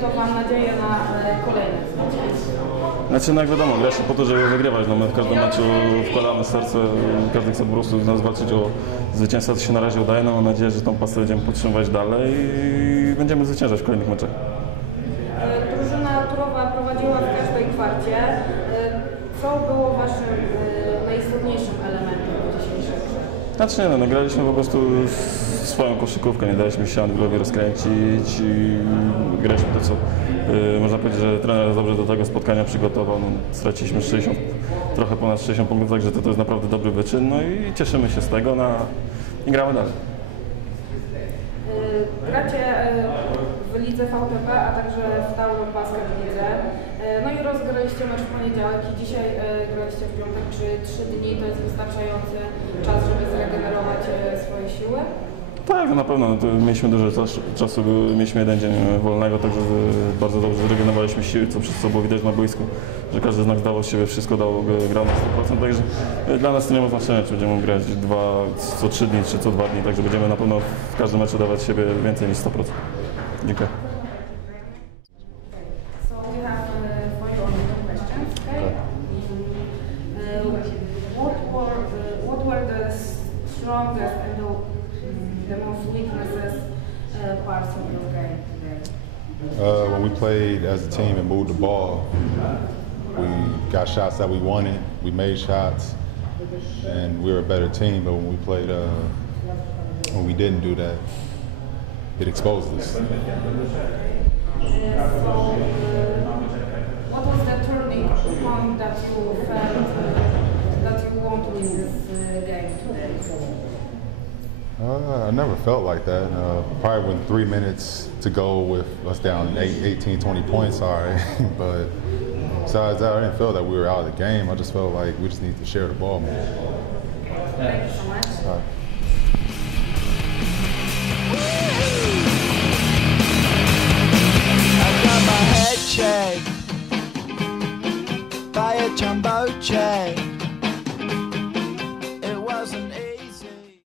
to Wam nadzieję na e, kolejne? Znaczy, no jak wiadomo, gra się po to, żeby wygrywać. No my w każdym meczu wkładamy serce, każdy chce po prostu z nas walczyć o zwycięstwo, to się na razie udaje. No mam nadzieję, że tą pasę będziemy podtrzymywać dalej i będziemy zwyciężać w kolejnych meczach. E, Drużyna turowa prowadziła w każdej kwarcie. E, Co było Waszym Znaczy nie no, no graliśmy po prostu swoją koszykówkę, nie daliśmy się Androwi rozkręcić i graliśmy to, co y, można powiedzieć, że trener dobrze do tego spotkania przygotował. No, straciliśmy 60, trochę ponad 60 punktów, także to, to jest naprawdę dobry wyczyn, no i cieszymy się z tego na, i gramy dalej. E, Gracie e, w lidze VTB, a także w Tauro Basket Lidze. E, No i rozgraliście mecz w poniedziałek i dzisiaj graliście w piątek. Czy trzy dni to jest wystarczający Tak, na pewno. No mieliśmy dużo czas- czasu, mieliśmy jeden dzień wolnego, także bardzo dobrze zregenerowaliśmy siły, co wszystko było widać na boisku, że każdy z nas dawał z siebie wszystko, dał, grał na 100%, także y, dla nas to nie ma znaczenia, czy będziemy grać dwa, co trzy dni, czy co dwa dni, także będziemy na pewno w każdym meczu dawać siebie więcej niż 100%. Dziękuję. What were the strongest and the, the most weaknesses uh, parts of your game today? Uh, when we played as a team and moved the ball, we got shots that we wanted. We made shots, and we were a better team. But when we played, uh, when we didn't do that, it exposed us. Uh, I never felt like that. Uh, probably when three minutes to go with us down eight, 18, 20 points, Sorry, but besides that, I didn't feel that we were out of the game. I just felt like we just need to share the ball more. Thank you so much. Check by a jumbo check.